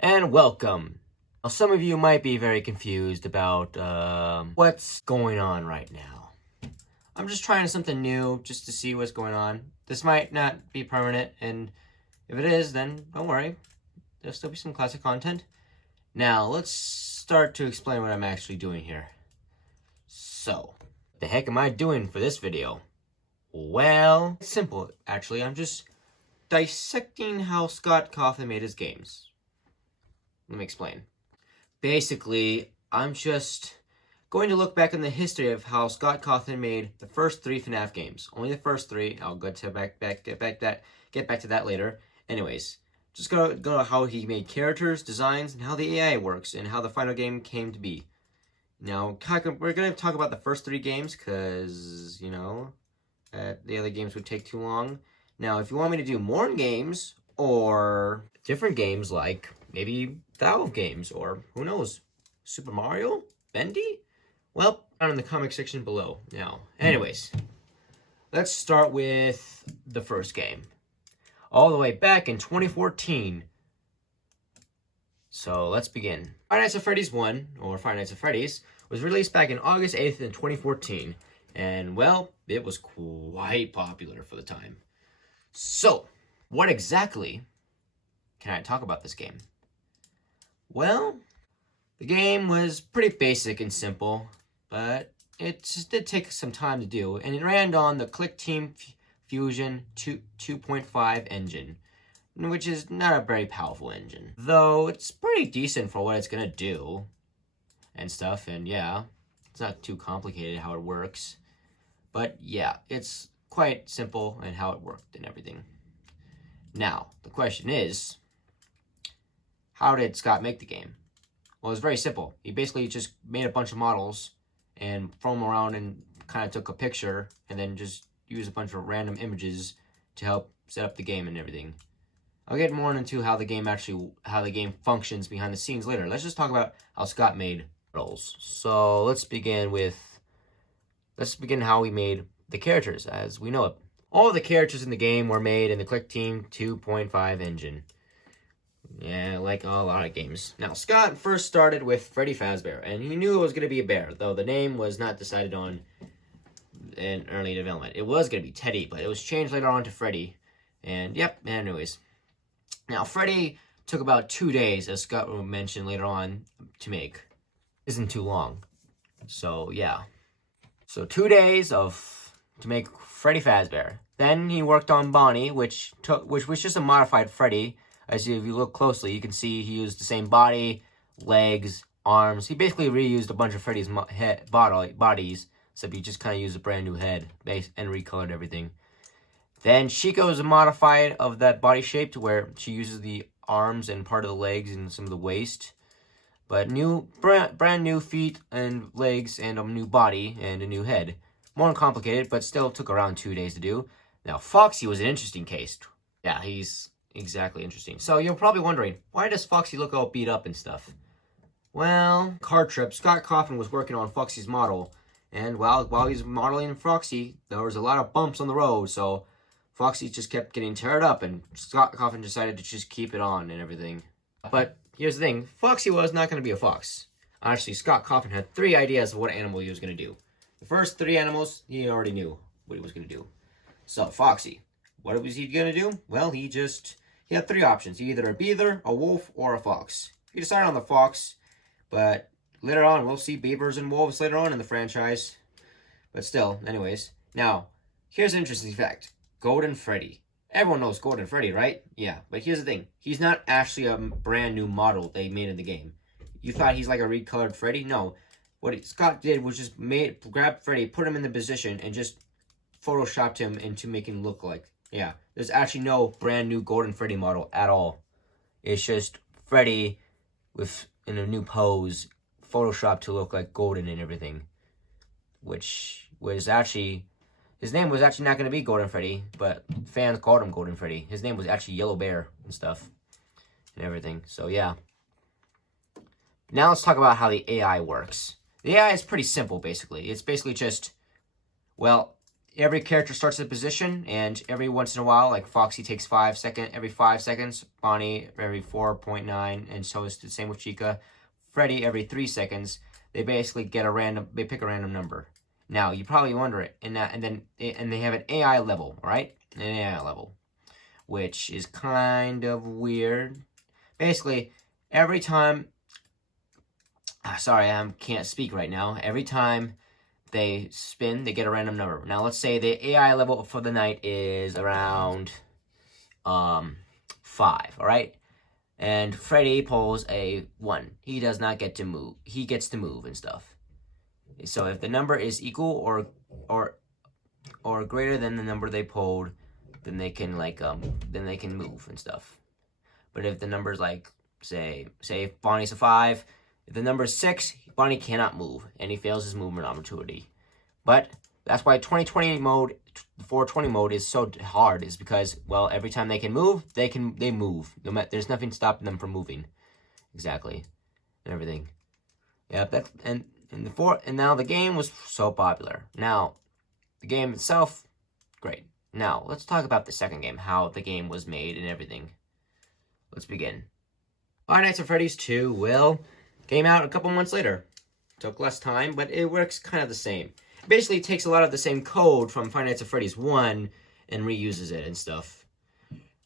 and welcome. Now, some of you might be very confused about what's going on right now. I'm just trying something new just to see what's going on. This might not be permanent, and if it is, then don't worry. There'll still be some classic content. Now, let's start to explain what I'm actually doing here. So, what the heck am I doing for this video? Well, it's simple, actually. I'm just dissecting how Scott Cawthon made his games. Let me explain. Basically, I'm just going to look back in the history of how Scott Cawthon made the first 3 FNAF games. Only the first 3. I'll get back to that later. Anyways, just go to how he made characters, designs, and how the AI works, and how the final game came to be. Now, we're going to talk about the first 3 games, because, you know, the other games would take too long. Now, if you want me to do more games, or different games like maybe Valve games, or who knows, Super Mario? Bendy? Well, down in the comment section below. Now, anyways, let's start with the first game. All the way back in 2014. So, let's begin. Five Nights at Freddy's 1, or Five Nights at Freddy's, was released back in August 8th in 2014. And, well, it was quite popular for the time. So, what exactly can I talk about this game? Well, the game was pretty basic and simple, but it just did take some time to do, and it ran on the Click Team Fusion 2.5 engine, which is not a very powerful engine, though it's pretty decent for what it's gonna do and stuff. And yeah, it's not too complicated how it works, but yeah, it's quite simple in how it worked and everything. Now, the question is, how did Scott make the game? Well, it was very simple. He basically just made a bunch of models and threw them around and kind of took a picture and then just used a bunch of random images to help set up the game and everything. I'll get more into how the game functions behind the scenes later. Let's just talk about how Scott made models. So let's begin how he made the characters as we know it. All of the characters in the game were made in the Click Team 2.5 engine. Yeah, like a lot of games. Now, Scott first started with Freddy Fazbear, and he knew it was going to be a bear, though the name was not decided on in early development. It was going to be Teddy, but it was changed later on to Freddy. And, yep, anyways. Now, Freddy took about 2 days, as Scott will mention later on, to make. Isn't too long. So, yeah. So, 2 days to make Freddy Fazbear. Then he worked on Bonnie, which was just a modified Freddy. As if you look closely, you can see he used the same body, legs, arms. He basically reused a bunch of Freddy's bodies, except he just kind of used a brand new head and recolored everything. Then Chico is a modified of that body shape to where she uses the arms and part of the legs and some of the waist. But brand new feet and legs and a new body and a new head. More complicated, but still took around 2 days to do. Now, Foxy was an interesting case. Yeah, he's exactly interesting. So you're probably wondering, why does Foxy look all beat up and stuff? Well, car trip, Scott Cawthon was working on Foxy's model, and while he was modeling Foxy, there was a lot of bumps on the road, so Foxy just kept getting teared up, and Scott Cawthon decided to just keep it on and everything. But here's the thing, Foxy was not going to be a fox. Actually, Scott Cawthon had 3 ideas of what animal he was going to do. The first 3 animals, he already knew what he was going to do. So, Foxy. What was he going to do? Well, he had 3 options. Either a beaver, a wolf, or a fox. He decided on the fox, but later on, we'll see beavers and wolves later on in the franchise. But still, anyways. Now, here's an interesting fact. Golden Freddy. Everyone knows Golden Freddy, right? Yeah, but here's the thing. He's not actually a brand new model they made in the game. You thought he's like a recolored Freddy? No. What Scott did was just grab Freddy, put him in the position, and just photoshopped him into making him look like. Yeah, there's actually no brand new Golden Freddy model at all. It's just Freddy in a new pose, photoshopped to look like golden and everything. Which was actually, his name was actually not going to be Golden Freddy, but fans called him Golden Freddy. His name was actually Yellow Bear and stuff and everything. So yeah. Now let's talk about how the AI works. The AI is pretty simple, basically. It's basically just, well, every character starts at a position, and every once in a while, like Foxy takes 5 seconds, every 5 seconds, Bonnie every 4.9, and so is the same with Chica. Freddy every 3 seconds. They basically pick a random number. Now you probably wonder it, and they have an AI level, right? An AI level, which is kind of weird. Basically, every time. Sorry, I can't speak right now. Every time they spin, they get a random number. Now, let's say the AI level for the night is around 5, all right? And Freddy pulls a 1. He does not get to move. He gets to move and stuff. So if the number is equal or greater than the number they pulled, then they can move and stuff. But if the number's like say if Bonnie's a 5, if the number is 6, Bonnie cannot move, and he fails his movement opportunity. But that's why 2020 mode, 420 mode is so hard, is because, well, every time they can move, they move. There's nothing stopping them from moving. Exactly. And everything. Yep, and now the game was so popular. Now, the game itself, great. Now, let's talk about the second game, how the game was made and everything. Let's begin. Five Nights at Freddy's 2, well, came out a couple months later. Took less time, but it works kind of the same. It basically takes a lot of the same code from Five Nights at Freddy's 1 and reuses it and stuff.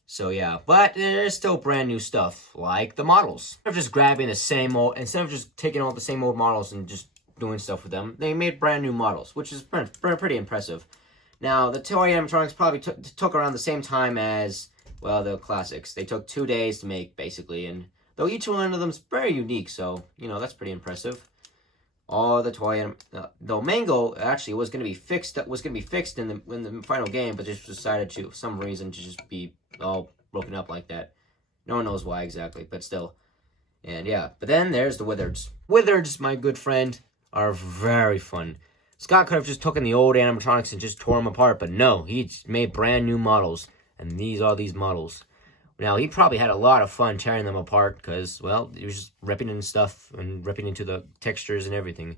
So yeah, but there's still brand new stuff, like the models. Instead of just grabbing the same old, instead of just taking all the same old models and just doing stuff with them, they made brand new models, which is pretty impressive. Now, the toy animatronics probably took around the same time as, well, the classics. They took 2 days to make, basically, and though each one of them is very unique, so, you know, that's pretty impressive. All the toy, though Mango actually was going to be fixed in the final game, but just decided to, for some reason, to just be all broken up like that. No one knows why exactly, but still. And yeah, but then there's the Wizards. Wizards, my good friend, are very fun. Scott could have just taken the old animatronics and just tore them apart, but no, he made brand new models, and these are these models. Now, he probably had a lot of fun tearing them apart because, well, he was just ripping into stuff and ripping into the textures and everything.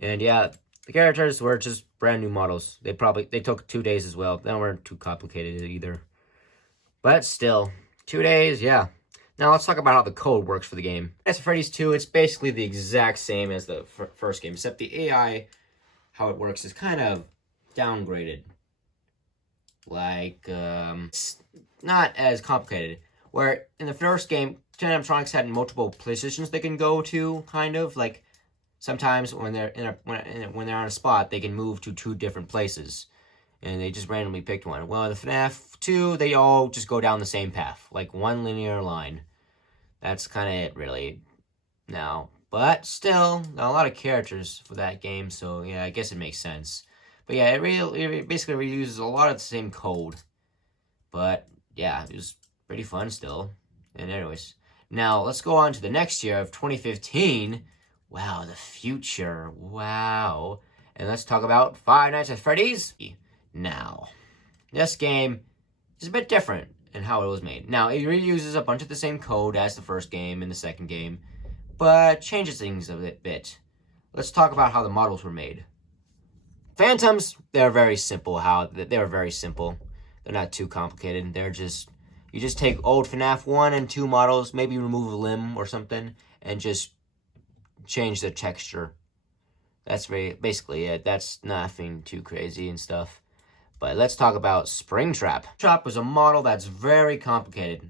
And yeah, the characters were just brand new models. They took 2 days as well. They weren't too complicated either. But still, 2 days, yeah. Now let's talk about how the code works for the game. As for Freddy's 2, it's basically the exact same as the first game, except the AI, how it works, is kind of downgraded. Like, it's not as complicated. Where in the first game, animatronics had multiple positions they can go to, kind of. Like, sometimes when they're when they're on a spot, they can move to 2 different places. And they just randomly picked one. Well, in the FNAF 2, they all just go down the same path. Like, one linear line. That's kind of it, really. Now, but still, a lot of characters for that game, so yeah, I guess it makes sense. But yeah, it basically reuses a lot of the same code. But yeah, it was pretty fun still. And anyways, now let's go on to the next year of 2015. Wow, the future. Wow. And let's talk about Five Nights at Freddy's. Now, this game is a bit different in how it was made. Now, it reuses a bunch of the same code as the first game and the second game, but changes things a bit. Let's talk about how the models were made. Phantoms, they're very simple. They're very simple. They're not too complicated. You just take old FNAF 1 and 2 models, maybe remove a limb or something, and just change the texture. That's basically it. That's nothing too crazy and stuff. But let's talk about Springtrap. Springtrap was a model that's very complicated.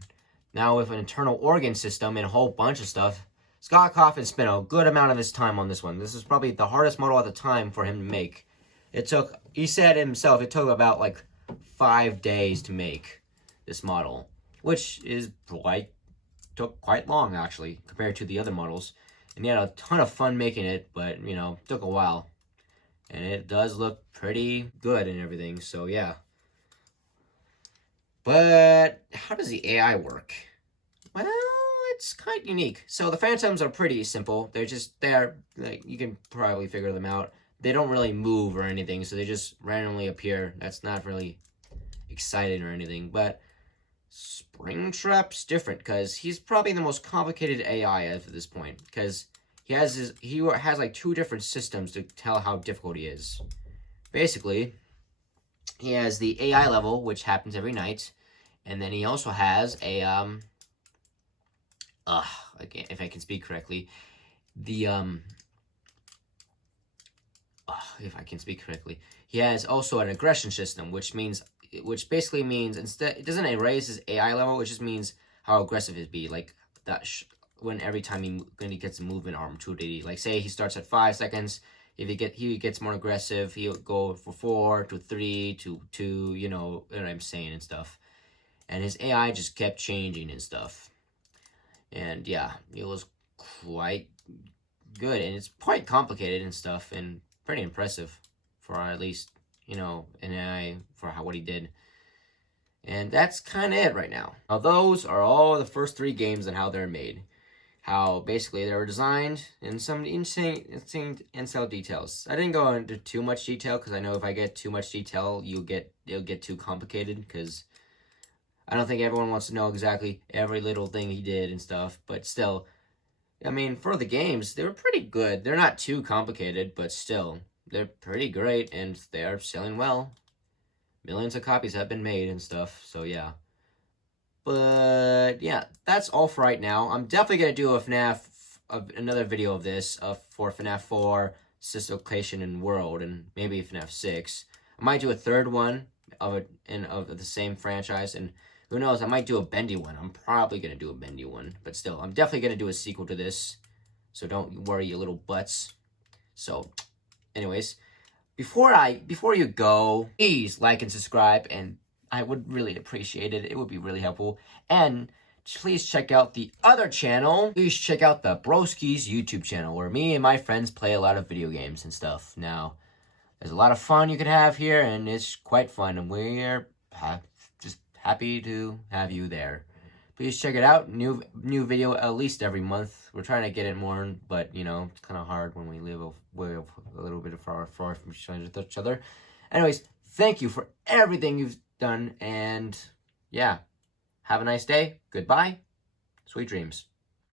Now with an internal organ system and a whole bunch of stuff, Scott Cawthon spent a good amount of his time on this one. This is probably the hardest model at the time for him to make. He said himself, it took about like 5 days to make this model, which took quite long actually compared to the other models. And he had a ton of fun making it, but you know, took a while. And it does look pretty good and everything, so yeah. But how does the AI work? Well, it's quite unique. So the Phantoms are pretty simple. They're like, you can probably figure them out. They don't really move or anything, so they just randomly appear. That's not really exciting or anything. But Springtrap's different because he's probably the most complicated AI at this point, because he has like 2 different systems to tell how difficult he is. Basically, he has the AI level, which happens every night, and then he also has a again, if I can speak correctly, the if I can speak correctly, he has also an aggression system, which basically means, instead, it doesn't erase his AI level, it just means how aggressive he'd be, like that when every time when he gets a movement arm 280, like say he starts at 5 seconds, if he gets more aggressive, he'll go for 4 to 3 to 2, you know what I'm saying and stuff. And his AI just kept changing and stuff. And yeah, it was quite good, and it's quite complicated and stuff, and pretty impressive for at least, you know, an AI for what he did. And that's kind of it right now. Now, those are all the first 3 games and how they're made. How basically they were designed, and some insane details. I didn't go into too much detail because I know if I get too much detail, it'll get too complicated, because I don't think everyone wants to know exactly every little thing he did and stuff. But still, I mean, for the games, they were pretty good. They're not too complicated, but still, they're pretty great, and they're selling well. Millions of copies have been made and stuff, so yeah. But yeah, that's all for right now. I'm definitely going to do another video of this for FNAF 4, Sister Location and World, and maybe FNAF 6. I might do a third one of the same franchise, and who knows, I might do a bendy one. I'm probably going to do a bendy one, but still, I'm definitely going to do a sequel to this, so don't worry, you little butts. So, anyways, before you go, please like and subscribe, and I would really appreciate it. It would be really helpful. And please check out the other channel. Please check out the Broski's YouTube channel, where me and my friends play a lot of video games and stuff. Now, there's a lot of fun you can have here, and it's quite fun, and we're just happy to have you there. Please check it out. New video at least every month. We're trying to get it more, but you know, it's kind of hard when we live a little bit far from each other. Anyways, thank you for everything you've done, and yeah, have a nice day. Goodbye. Sweet dreams.